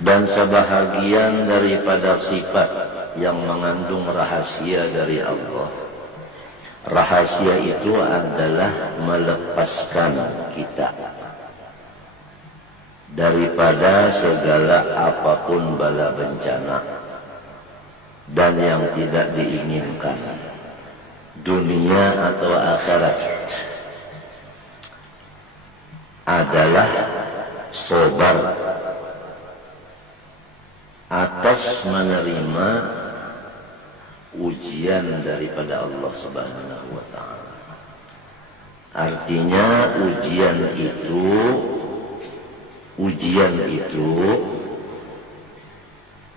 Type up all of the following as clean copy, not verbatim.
dan sebahagian daripada sifat yang mengandung rahasia dari Allah. Rahasia itu adalah melepaskan kita daripada segala apapun bala bencana dan yang tidak diinginkan, dunia atau akhirat, adalah sabar atas menerima ujian daripada Allah Subhanahu wa ta'ala. Artinya ujian itu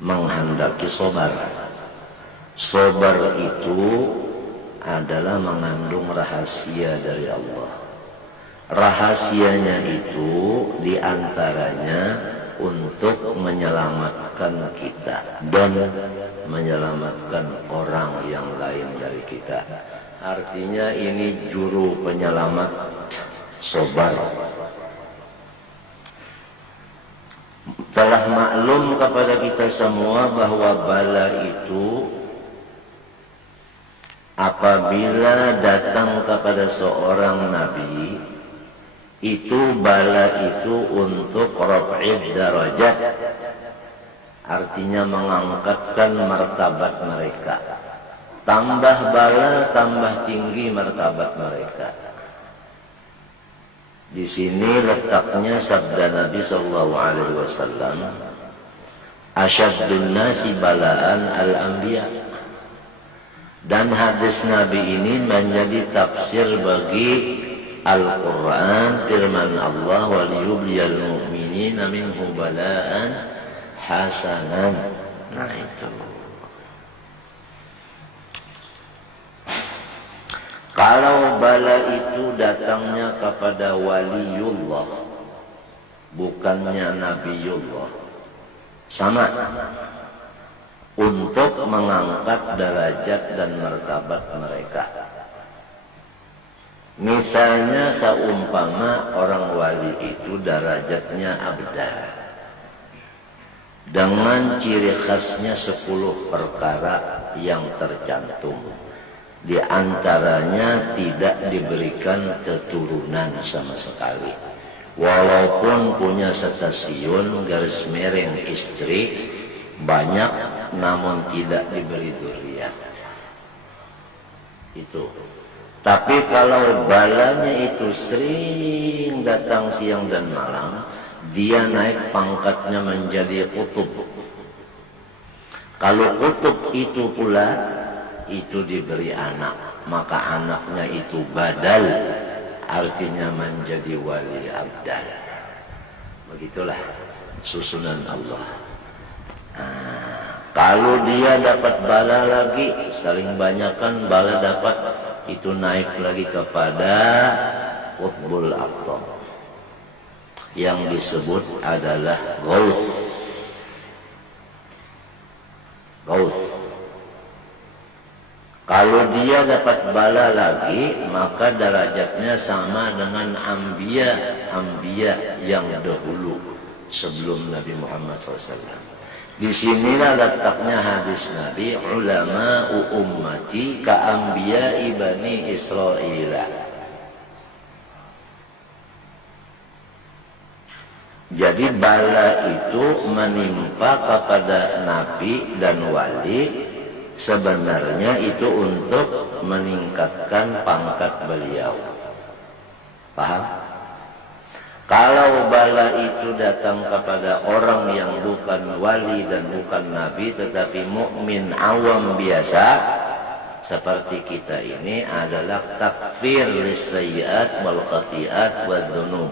menghendaki sabar. Sabar itu adalah mengandung rahasia dari Allah. Rahasianya itu diantaranya untuk menyelamatkan kita dan menyelamatkan orang yang lain dari kita. Artinya ini juru penyelamat, sabar. Telah maklum kepada kita semua bahwa bala itu apabila datang kepada seorang nabi, itu bala itu untuk raf'id darajat, artinya mengangkatkan martabat mereka. Tambah bala, tambah tinggi martabat mereka. Di sini letaknya sabda Nabi sallallahu alaihi wasallam, asyaddun nasi balaan al-anbiya. Dan hadis Nabi ini menjadi tafsir bagi Al-Quran, firman Allah, waliyubliyal mu'minina minhu bala'an hasanan. Nah itu. Kalau bala itu datangnya kepada waliullah, bukannya nabiullah, sama, untuk mengangkat derajat dan martabat mereka. Misalnya seumpama orang wali itu derajatnya abdal, dengan ciri khasnya 10 perkara yang tercantum. Di antaranya tidak diberikan keturunan sama sekali. Walaupun punya stasiun garis miring istri banyak, namun tidak diberi dzurriyyah. Itu. Tapi kalau balanya itu sering datang siang dan malam, dia naik pangkatnya menjadi kutub. Kalau kutub itu pula itu diberi anak, maka anaknya itu badal, artinya menjadi wali abdal. Begitulah susunan Allah. Kalau dia dapat bala lagi, saling banyakkan bala dapat, itu naik lagi kepada qutbul aqtab, yang disebut adalah ghaus. Kalau dia dapat bala lagi, maka derajatnya sama dengan anbiya yang dahulu sebelum Nabi Muhammad SAW. Di sinilah letaknya hadis Nabi, ulama ummati ka anbiya bani Israil. Jadi bala itu menimpa kepada nabi dan wali, sebenarnya itu untuk meningkatkan pangkat beliau. Paham? Kalau bala itu datang kepada orang yang bukan wali dan bukan nabi, tetapi mukmin awam biasa seperti kita ini, adalah takfir lisayyi'at wal khati'at wad dzunub,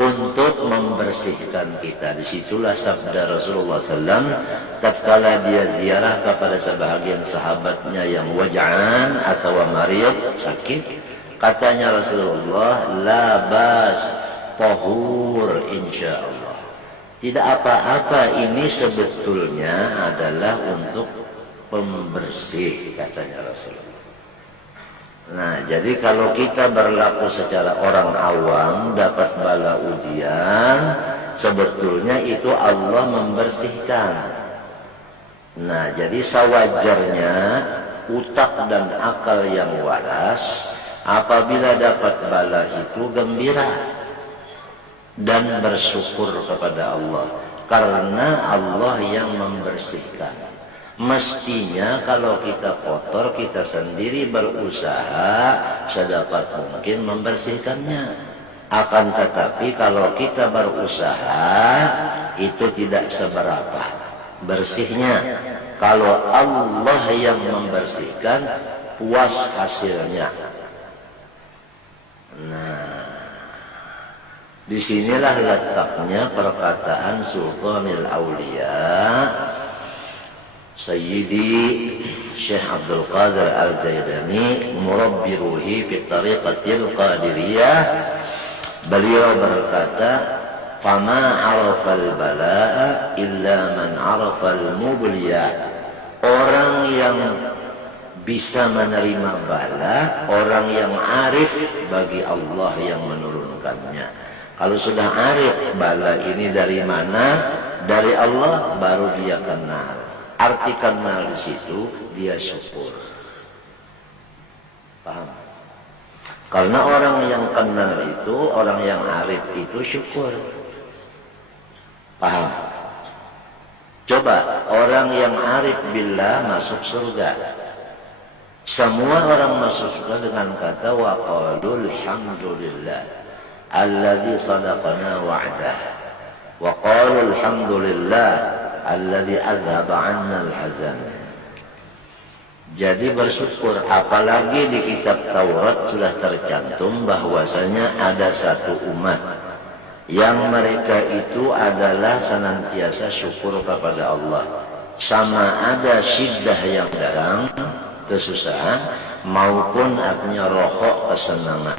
untuk membersihkan kita. Disitulah sabda Rasulullah SAW tatkala dia ziarah kepada sebahagian sahabatnya yang waj'an atau marid, sakit, katanya Rasulullah, la bas tahur insyaallah. Tidak apa-apa, ini sebetulnya adalah untuk pembersih, katanya Rasulullah. Nah, jadi kalau kita berlaku secara orang awam, dapat bala ujian, sebetulnya itu Allah membersihkan. Nah, jadi sewajarnya utak dan akal yang waras apabila dapat bala itu gembira dan bersyukur kepada Allah, karena Allah yang membersihkan. Mestinya kalau kita kotor, kita sendiri berusaha sedapat mungkin membersihkannya. Akan tetapi kalau kita berusaha, itu tidak seberapa bersihnya. Kalau Allah yang membersihkan, puas hasilnya. Nah, disinilah letaknya perkataan Sultanil Aulia Sayyidi Syekh Abdul Qadir Al-Jailani, murabbi ruhi fi tariqatil qadiriyah. Beliau berkata, "Fama 'arafal balaa illa man 'arafal mubliyah." Orang yang bisa menerima bala, orang yang arif bagi Allah yang menurunkannya. Kalau sudah arif bala ini dari mana? Dari Allah, baru dia kenal. Arti kenal di situ dia syukur. Paham? Karena orang yang kenal itu, orang yang arif itu syukur. Paham? Coba orang yang arif billah masuk surga. Semua orang masuk surga dengan kata wa qalul hamdulillah alladzi sadaqana wa'dah. Wa qalul hamdulillah alladzi adzhaba 'anna al-hazan. Jadi bersyukur, apalagi di kitab Taurat sudah tercantum bahwasanya ada satu umat yang mereka itu adalah senantiasa syukur kepada Allah. Sama ada syiddah yang datang, kesusahan, maupun artinya rohok kesenangan.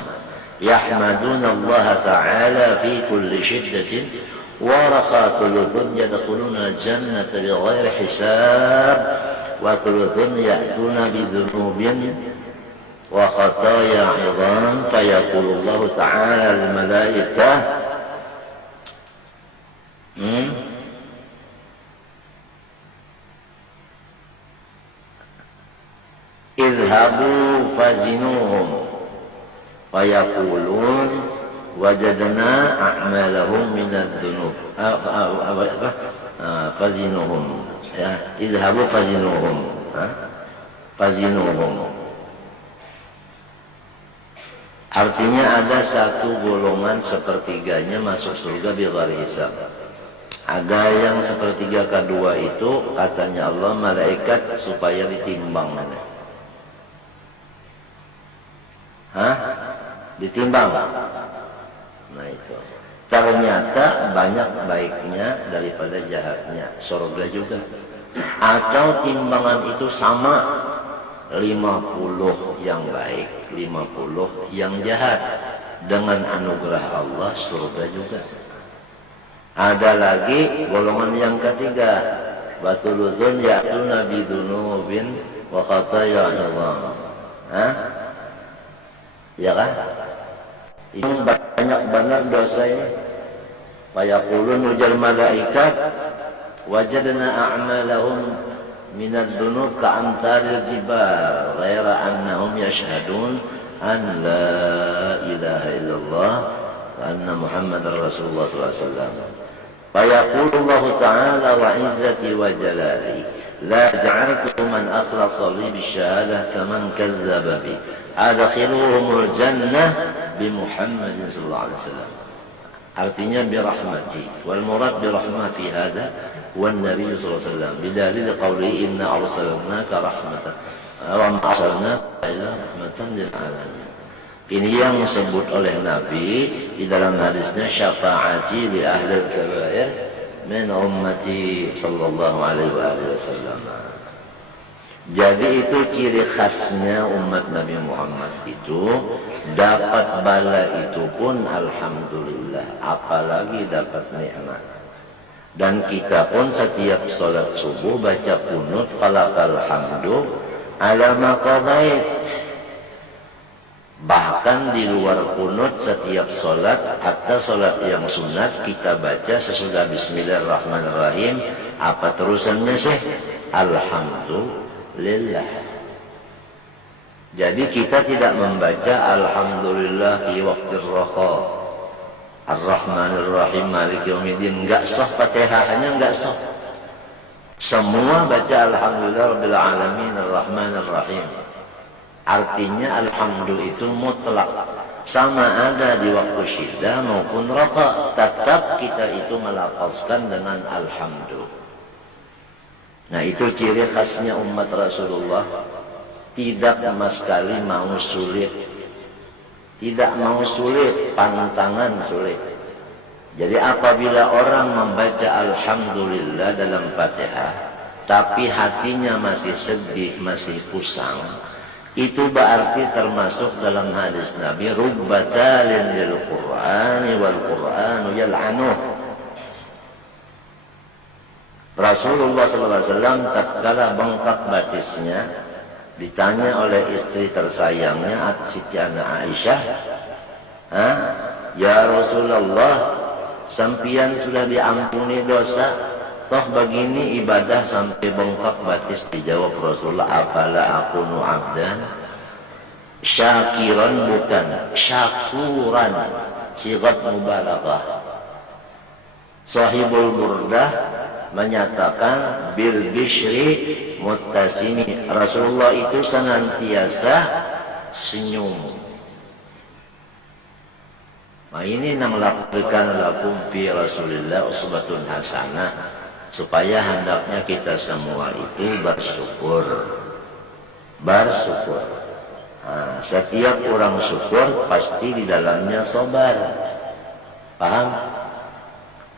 Yahmaduna Allah Ta'ala fi kulli syiddatin wa rakhatuludun yadkhuluna jannata bighairi hisab wa thuluthun ya'tuna bidhunubin wa khataya 'idham fayaqulu Allah Ta'ala lil malaikah idhabu fazinuhum wa yaqulun wajadna a'malahum minadh-dhunub fazinuhum, ya, idhabu fazinuhum, fazinuhum. Artinya ada satu golongan sepertiganya masuk surga bighairi hisab. Ada yang sepertiga kedua itu katanya Allah malaikat supaya ditimbang. Ditimbang. Nah itu. Ternyata banyak baiknya daripada jahatnya. Surga juga. Atau timbangan itu sama, 50 yang baik, 50 yang jahat. Dengan anugerah Allah surga juga. Ada lagi golongan yang ketiga, batuluzun ya'tuna bidunubin wa khataya 'idham. Ya kan? Itu banyak benar dosanya. Fayaqulun ujal malaikat wajadna a'malahum minadh-dhunub ka'amthalil jibal ghaira annahum yashhadun an la ilaha illallah wa anna muhammadar rasulullah sallallahu alaihi wasallam. Fayaqulu Allah Ta'ala wa izzati wa jalali la ja'altu man akhlasa li bisyhadah kaman kadzdzaba bi adkhiluhumul jannah bi Muhammadin sallallahu alaihi wasallam. Artinya bi rahmati wal murad bi rahmah fi hada wan nabiy sallallahu alaihi wasallam bidalil qawli inna arsalnaka rahmatan wa ma arsalnaka illa rahmatan lil alamin. Ini yang disebut oleh Nabi di dalam hadisnya, syafaati li ahli al-kabair min ummati sallallahu alaihi wasallam. Jadi itu ciri khasnya umat Nabi Muhammad itu, dapat bala itu pun alhamdulillah, apalagi dapat nikmat. Dan kita pun setiap salat subuh baca qunut falakal hamdu ala ma qadait. Bahkan di luar kunut setiap sholat atau sholat yang sunat kita baca sesudah Bismillahirrahmanirrahim. Apa terusannya sih? Alhamdulillah. Jadi kita tidak membaca Alhamdulillah fi waqtir raha, Ar-Rahmanir-Rahim Maliki Yaumiddin. Enggak sah Fatihahnya, enggak sah. Semua baca Alhamdulillah Rabbil Alamin Ar-Rahmanir-Rahim. Artinya Alhamdulillah itu mutlak. Sama ada di waktu syiddah maupun raha. Tetap kita itu melafazkan dengan Alhamdulillah. Nah itu ciri khasnya umat Rasulullah. Tidak sama sekali mau sulit. Tidak mau sulit, pantangan sulit. Jadi apabila orang membaca Alhamdulillah dalam Fatihah, tapi hatinya masih sedih, masih pusang, itu berarti termasuk dalam hadis Nabi, rubbatalin lil Qur'ani wal Qur'anu yal'anuh. Rasulullah SAW tatkala bengkak batisnya, ditanya oleh istri tersayangnya Siti Aisyah, ya Rasulullah, sampian sudah diampuni dosa, toh begini ibadah sampai bengkak batis. Dijawab Rasulullah, afala akunu abdan syakiran, bukan syakuran, sigat mubalaghah. Sahibul Burdah menyatakan bil bishri muttasimi. Rasulullah itu senantiasa senyum. Nah ini nang lakukan lakum fi Rasulillah usbatun hasanah, supaya hendaknya kita semua itu bersyukur. Bersyukur. Nah, setiap orang syukur pasti di dalamnya sabar. Paham?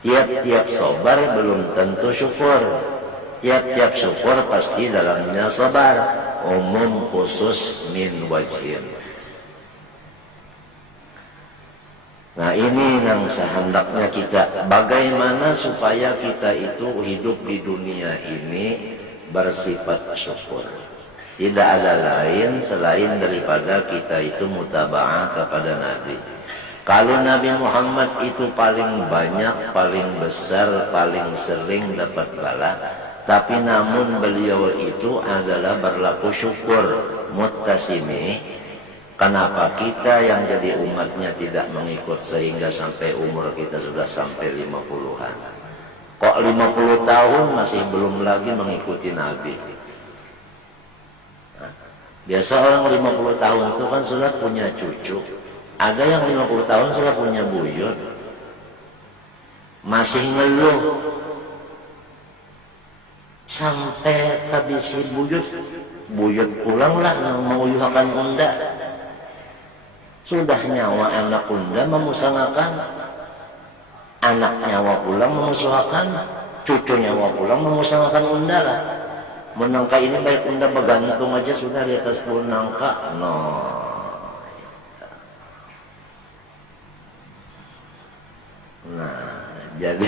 Tiap-tiap sabar belum tentu syukur. Tiap-tiap syukur pasti dalamnya sabar. Umum khusus min wajhin. Nah ini yang sehendaknya kita, bagaimana supaya kita itu hidup di dunia ini bersifat syukur. Tidak ada lain selain daripada kita itu mutaba'ah kepada Nabi. Kalau Nabi Muhammad itu paling banyak, paling besar, paling sering dapat bala, tapi namun beliau itu adalah berlaku syukur, muttasimi. Kenapa kita yang jadi umatnya tidak mengikut sehingga sampai umur kita sudah sampai 50-an? Kok 50 tahun masih belum lagi mengikuti Nabi? Nah, biasa orang 50 tahun itu kan sudah punya cucu. Ada yang 50 tahun sudah punya buyut. Masih ngeluh. Sampai habis buyut. Buyut pulanglah mau yuhakan unda. Sudah nyawa anak unda memusangakan, anak nyawa pulang memusuhakan, cucu nyawa pulang memusangakan unda lah. Menangka ini baik unda bergantung aja sudah di atas pohon nangka. No. Nah, jadi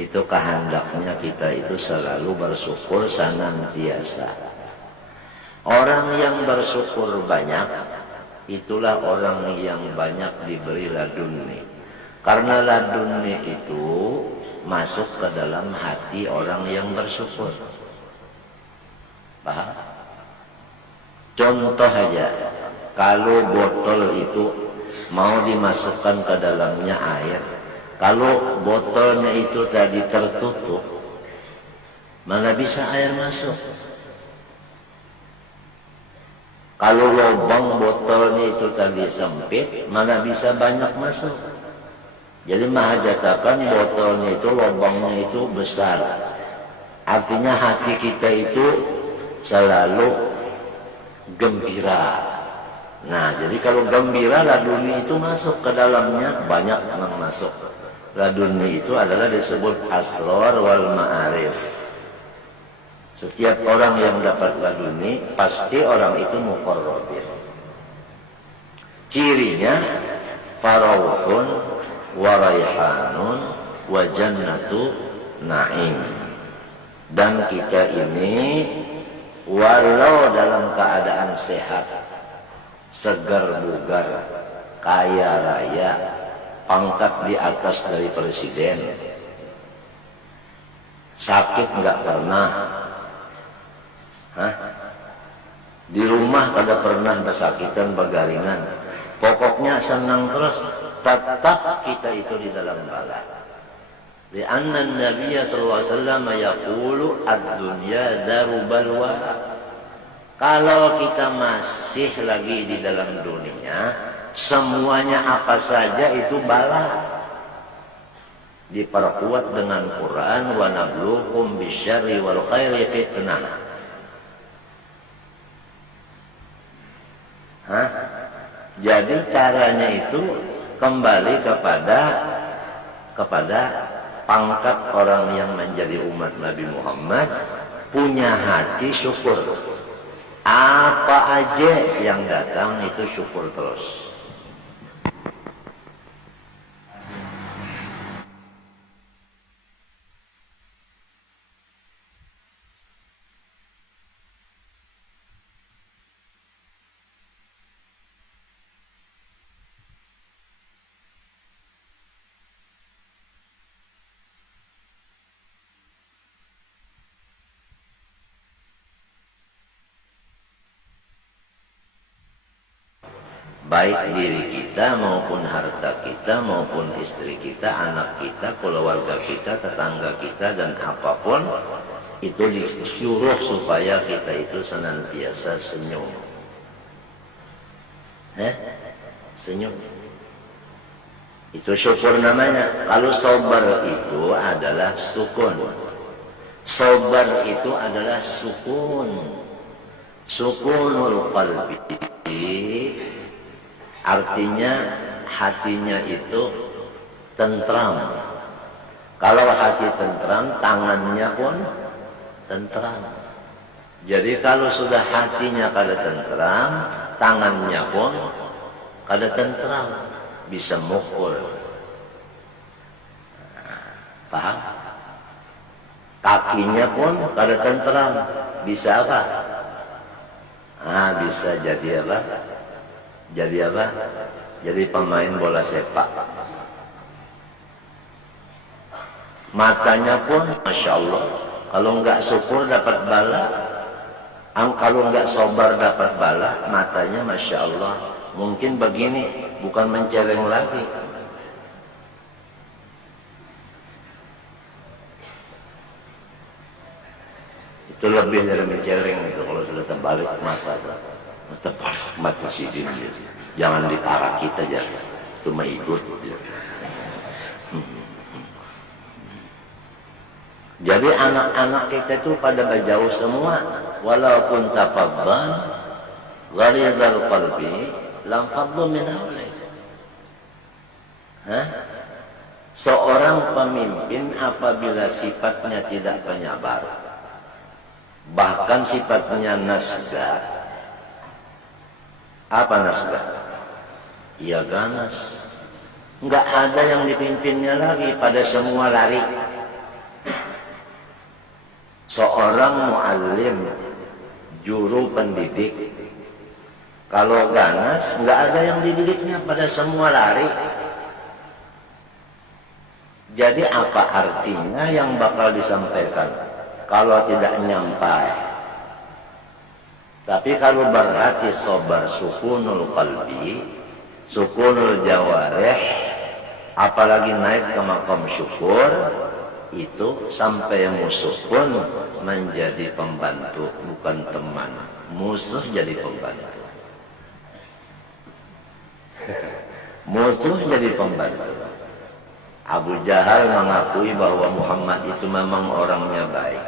itu kehendaknya kita itu selalu bersyukur senantiasa. Orang yang bersyukur banyak, itulah orang yang banyak diberi laduni. Karena laduni itu masuk ke dalam hati orang yang bersyukur. Paham? Contoh aja, kalau botol itu mau dimasukkan ke dalamnya air, kalau botolnya itu tadi tertutup, mana bisa air masuk? Kalau lubang botolnya itu tadi sempit, mana bisa banyak masuk? Jadi mahajatakan botolnya itu, lubangnya itu besar. Artinya hati kita itu selalu gembira. Nah, jadi kalau gembira, laduni itu masuk ke dalamnya, banyak yang masuk. Laduni itu adalah disebut asrar wal ma'arif. Setiap orang yang dapat laduni, pasti orang itu muqarrabin. Cirinya, farauhun wa raihanun wa jannatu na'im. Dan kita ini, walau dalam keadaan sehat, segar bugar, kaya raya, pangkat di atas dari presiden, sakit nggak pernah, di rumah kada pernah bersakitan bergaringan, pokoknya senang terus, tetap kita itu di dalam bala. Lianna Nabi sallallahu alaihi wasallam yaqulu ad-dunya daru balwa. Kalau kita masih lagi di dalam dunia, semuanya apa saja itu bala. Diperkuat dengan Quran, wa nabluukum bisyarri wal khairi fitnah. Jadi caranya itu kembali kepada pangkat orang yang menjadi umat Nabi Muhammad, punya hati syukur. Apa aja yang datang itu syukur terus. Baik diri kita maupun harta kita maupun istri kita, anak kita, keluarga kita, tetangga kita, dan apapun itu disuruh supaya kita itu senantiasa senyum. Senyum. Itu syukur namanya. Kalau sabar itu adalah sukun. Sabar itu adalah sukun. Sukunul qalbi. Artinya hatinya itu tentram. Kalau hati tentram, tangannya pun tentram. Jadi kalau sudah hatinya kada tentram, tangannya pun kada tentram, bisa mukul. Paham? Kakinya pun kada tentram, bisa apa? Bisa jadi apa? Jadi apa? Jadi pemain bola sepak. Matanya pun, Masya Allah, kalau nggak syukur dapat bala, kalau nggak sabar dapat bala, matanya Masya Allah, mungkin begini, bukan menceleng lagi. Itu lebih dari menceleng itu kalau sudah terbalik mata. Tepat mati sidin, jangan diparah kita aja, cuma ikut. Jadi anak-anak kita itu pada berjauh semua, walaupun tafaddan gharidul qalbi lam faddu min hawlik. Seorang pemimpin apabila sifatnya tidak penyabar, bahkan sifatnya nasgah. Apa nasgah? Ia ganas. Enggak ada yang dipimpinnya lagi, pada semua lari. Seorang muallim, juru pendidik, kalau ganas, enggak ada yang dididiknya, pada semua lari. Jadi apa artinya yang bakal disampaikan kalau tidak nyampai? Tapi kalau berhati sabar, sukunul qalbi, sukunul jawarih, apalagi naik ke makam syukur, itu sampai musuh pun menjadi pembantu, bukan teman. Musuh jadi pembantu. Musuh jadi pembantu. Abu Jahal mengakui bahwa Muhammad itu memang orangnya baik.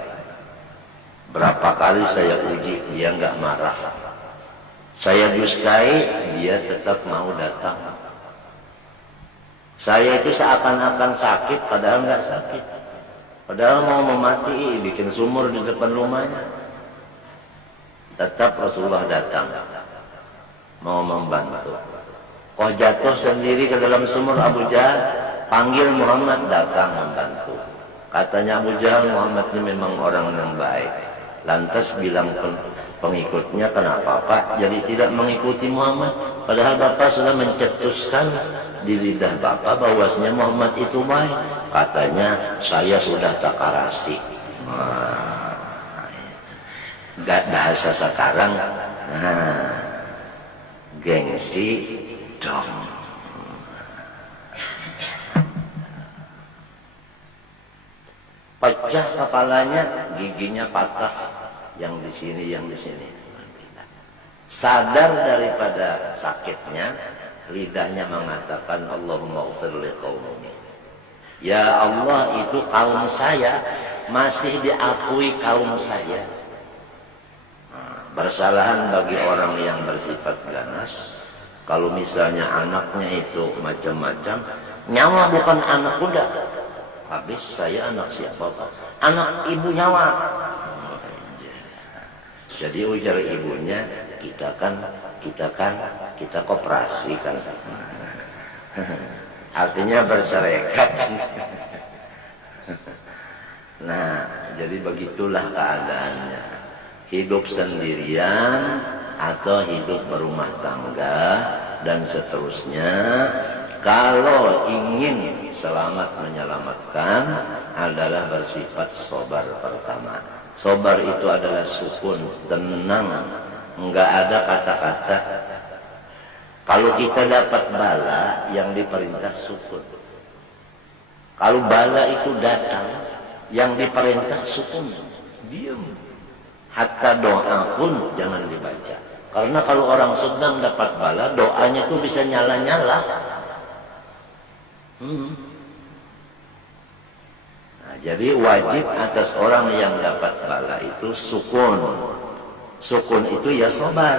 Berapa kali saya uji, dia nggak marah. Saya dustai, dia tetap mau datang. Saya itu seakan-akan sakit, padahal nggak sakit. Padahal mau memati, bikin sumur di depan rumahnya. Tetap Rasulullah datang, mau membantu. Kok jatuh sendiri ke dalam sumur Abu Jahal, panggil Muhammad, datang membantu. Katanya Abu Jahal, Muhammad ini memang orang yang baik. Lantas bilang pengikutnya kenapa Pak jadi tidak mengikuti Muhammad? Padahal Bapak sudah mencetuskan di lidah Bapak bahwasanya Muhammad itu baik. Katanya saya sudah takarasi. Gak bahasa sekarang, gengsi dong. Pecah kepalanya, giginya patah, yang di sini, yang di sini. Sadar daripada sakitnya, lidahnya mengatakan Allahumma ufir li qaumi. Ya Allah, itu kaum saya masih diakui kaum saya. Bersalahan bagi orang yang bersifat ganas. Kalau misalnya anaknya itu macam-macam, nyawa bukan anak kuda. Habis saya anak siapa Pak? Anak ibu nyawa. Jadi ujar ibunya, kita koperasi kan. Artinya berserikat. Nah, jadi begitulah keadaannya. Hidup sendirian atau hidup berumah tangga dan seterusnya. Kalau ingin selamat menyelamatkan adalah bersifat sobar pertama. Sobar itu adalah sukun, tenang, enggak ada kata-kata. Kalau kita dapat bala, yang diperintah sukun. Kalau bala itu datang, yang diperintah sukun, diam. Hatta doa pun jangan dibaca. Karena kalau orang sedang dapat bala, doanya itu bisa nyala-nyala. Nah, jadi wajib atas orang yang dapat bala itu sukun. Sukun itu ya sobar.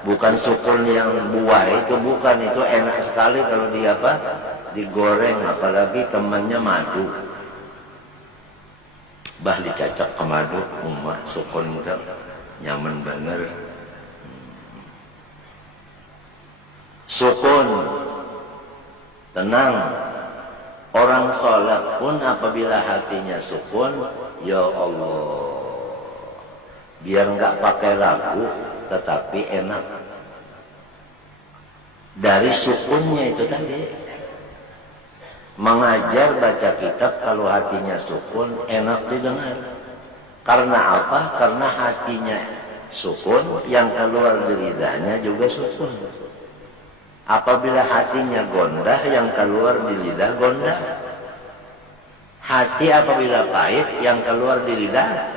Bukan sukun yang buah itu bukan. Itu enak sekali kalau dia apa? Digoreng, apalagi temannya madu. Bah dicacok ke madu, sukun itu nyaman bener. Sukun, tenang. Orang sholat pun apabila hatinya sukun, ya Allah, biar nggak pakai lagu, tetapi enak. Dari sukunnya itu tadi, mengajar baca kitab kalau hatinya sukun, enak didengar. Karena apa? Karena hatinya sukun, yang keluar dari lidahnya juga sukun. Apabila hatinya gondah, yang keluar di lidah gondah. Hati apabila pahit, yang keluar di lidah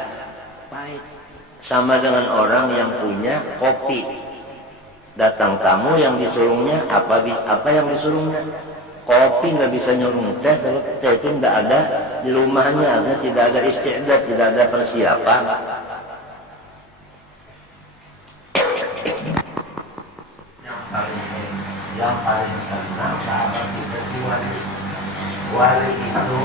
pahit. Sama dengan orang yang punya kopi. Datang tamu yang disuruhnya, apa yang disuruhnya? Kopi nggak bisa nyuruh teh, sebab teh itu nggak ada di rumahnya, artinya tidak ada istiadat, tidak ada persiapan. Yang paling senang sahabat kita si wali. Wali itu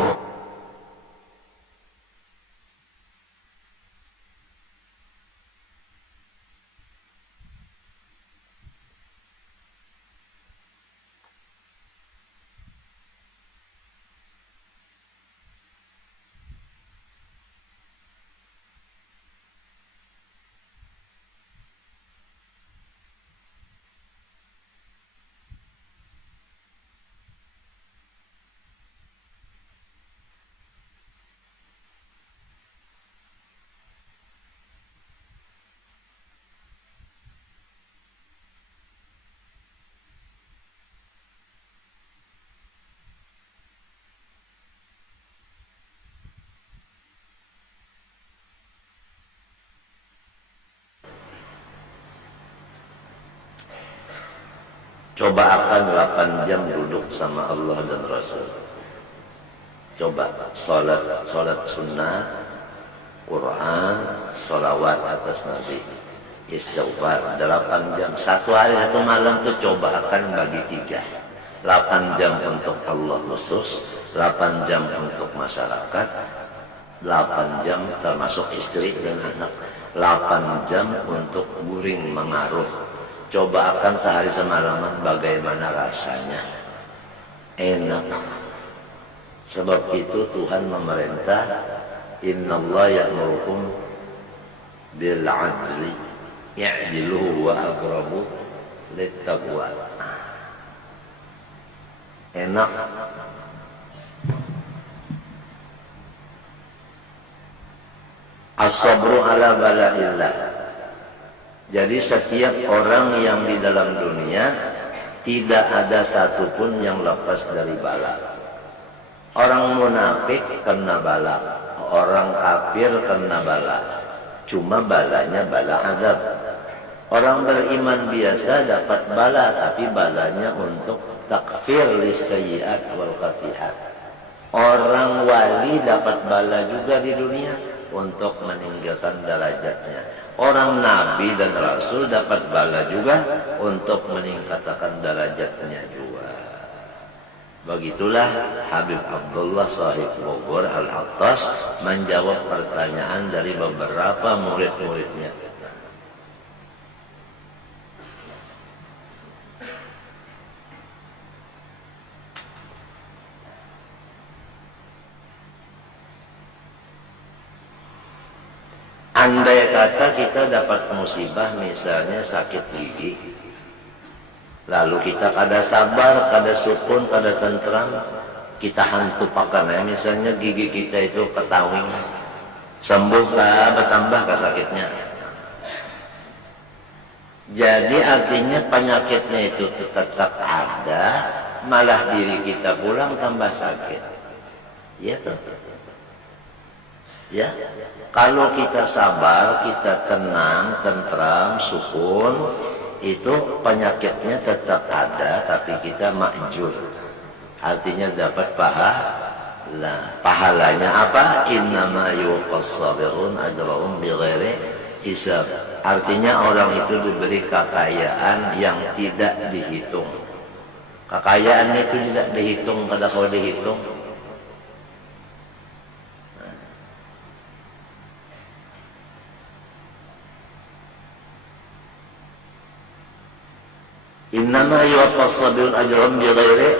coba akan 8 jam duduk sama Allah dan Rasul. Coba salat sunnah, Quran, sholawat atas Nabi, istighfar 8 jam. Satu hari satu malam tuh coba akan bagi 3. 8 jam untuk Allah khusus, 8 jam untuk masyarakat, 8 jam termasuk istri dan anak, 8 jam untuk guring mengaruh. Coba akan sehari semalaman bagaimana rasanya. Enak. Sebab itu Tuhan memerintah, innallaha ya'murukum bil 'adli ya'dilu wa aqrabu littaqwa. Enak. As-sabru ala bala'illah. Jadi setiap orang yang di dalam dunia tidak ada satupun yang lepas dari bala. Orang munafik kena bala, orang kafir kena bala. Cuma balanya bala azab. Orang beriman biasa dapat bala, tapi balanya untuk takfir lisayyi'at wal khati'at. Orang wali dapat bala juga di dunia untuk meninggalkan derajatnya. Orang nabi dan rasul dapat bala juga untuk meningkatkan derajatnya juga. Begitulah Habib Abdullah Sahib Bogor Al-Attas menjawab pertanyaan dari beberapa murid-muridnya. Andai kata kita dapat musibah, misalnya sakit gigi, lalu kita kada sabar, kada sukun, kada tentram, kita hantu pakannya, misalnya gigi kita itu ketawing, sembuh kah, bertambah kah sakitnya? Jadi artinya penyakitnya itu tetap ada, malah diri kita pulang tambah sakit. Ya tuh. Ya. Kalau kita sabar, kita tenang, tentram, sukun, itu penyakitnya tetap ada, tapi kita makjur. Artinya dapat pahalanya apa? Innama yuwaffas sabirun ajrahum bighairi hisab. Artinya orang itu diberi kekayaan yang tidak dihitung. Kekayaan itu tidak dihitung, kada kau dihitung. Innama yuwaffas sabirun ajrahum bighairi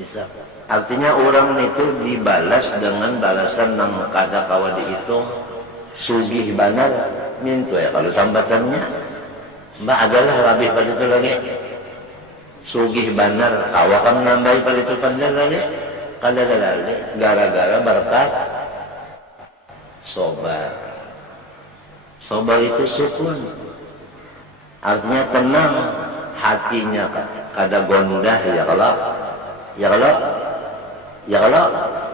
hisab. Artinya orang itu dibalas dengan balasan yang kada kawa dihitung. Sugih banar mintu ya kalau sambatannya. Mbak adalah lebih pada itu lagi. Sugih banar kawa kan nambahi pada itu pandai lagi. Kada ada lagi gara-gara berkat sobar. Sobar itu sukun. Artinya tenang. Hatinya kada gondah ya kalau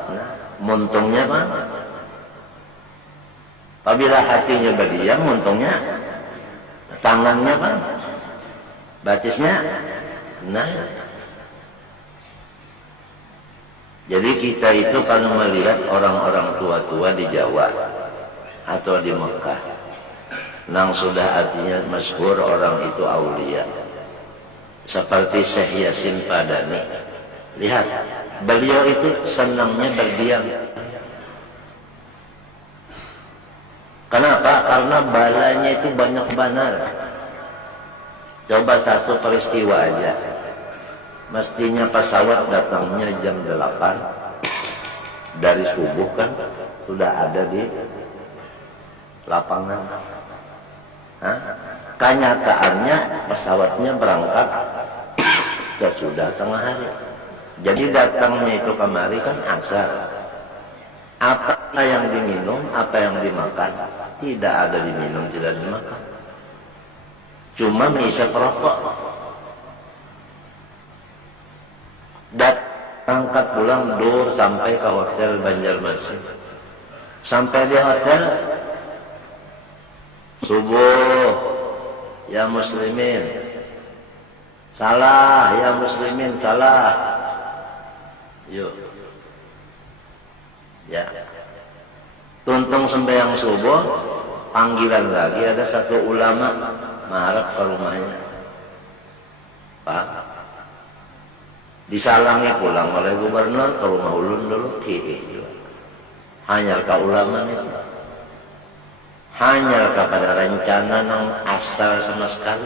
nah, muntungnya apa? Apabila hatinya berdiam, muntungnya tangannya apa? Batisnya nah. Jadi kita itu kalau melihat orang-orang tua-tua di Jawa atau di Mekah, nang sudah artinya masyhur orang itu aulia. Seperti Syekh Yasin Padani. Lihat, beliau itu senangnya berdiam. Kenapa? Karena balanya itu banyak benar. Coba satu peristiwa aja. Mestinya pesawat datangnya jam 8. Dari subuh kan sudah ada di lapangan. Hah? Kenyataannya pesawatnya berangkat sesudah tengah hari. Jadi datangnya itu kemari kan asar. Apa yang diminum, apa yang dimakan, tidak ada diminum, tidak dimakan. Cuma menghisap rokok. Berangkat pulang dur sampai ke hotel Banjarmasin. Sampai di hotel subuh. Ya muslimin, salah, ya muslimin, salah. Yuk. Ya. Tuntung sembahyang subuh, panggilan lagi ada satu ulama mengharap ke rumahnya. Pak, disalangi pulang oleh gubernur ke rumah ulun dulu, hanya ke ulama itu. Hanya kepada rencana yang asal sama sekali.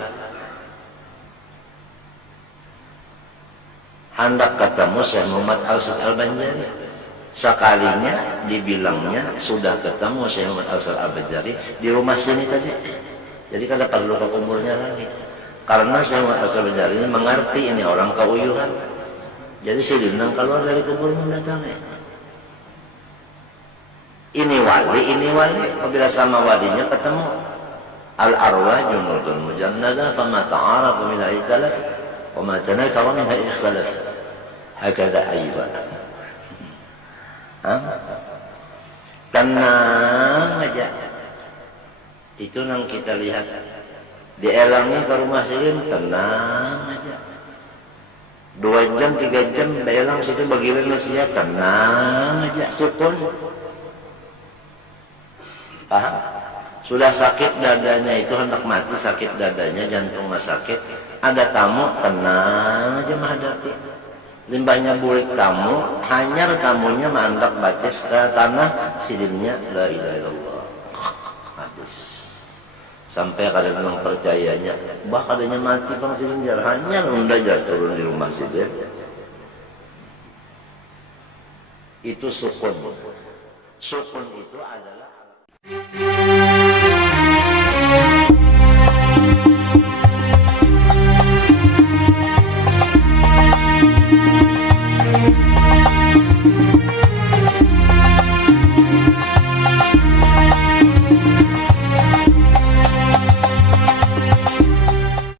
Hendak ketemu Syekh Muhammad Al-Sad Al-Banjari. Sekalinya dibilangnya sudah ketemu Syekh Muhammad Al-Sad Al-Banjari di rumah sini tadi. Jadi kada perlu ke kuburnya lagi. Karena sama Asy-Syadzali ini mengerti ini orang keuyuhan. Jadi sidina keluar dari kubur mendatangi. Ini wali, apabila sama walinya ketemu. Al-arwah junudun mujannada fama ta'arafu minha ikhtalaf wa ma tanakara minha ikhtalaf. Hakada aywa. Tenang aja. Itu yang kita lihat. Dielangnya ke rumah Sirin, tenang aja. 2 jam, 3 jam, belang situ bagi manusia, tenang aja, sukun. Paham? Sudah sakit dadanya itu hendak mati, sakit dadanya, jantungnya sakit. Ada tamu, tenang aja menghadapi. Limbahnya bulik tamu, hanyar tamunya mandak batis ke tanah, Sirinnya la ilaha illallah. Habis. Sampai kadang memang percayanya, bah kadangnya mati Bang Sirin jar, hanya unda jar turun di rumah Sirin. Itu sukun. Sukun itu adalah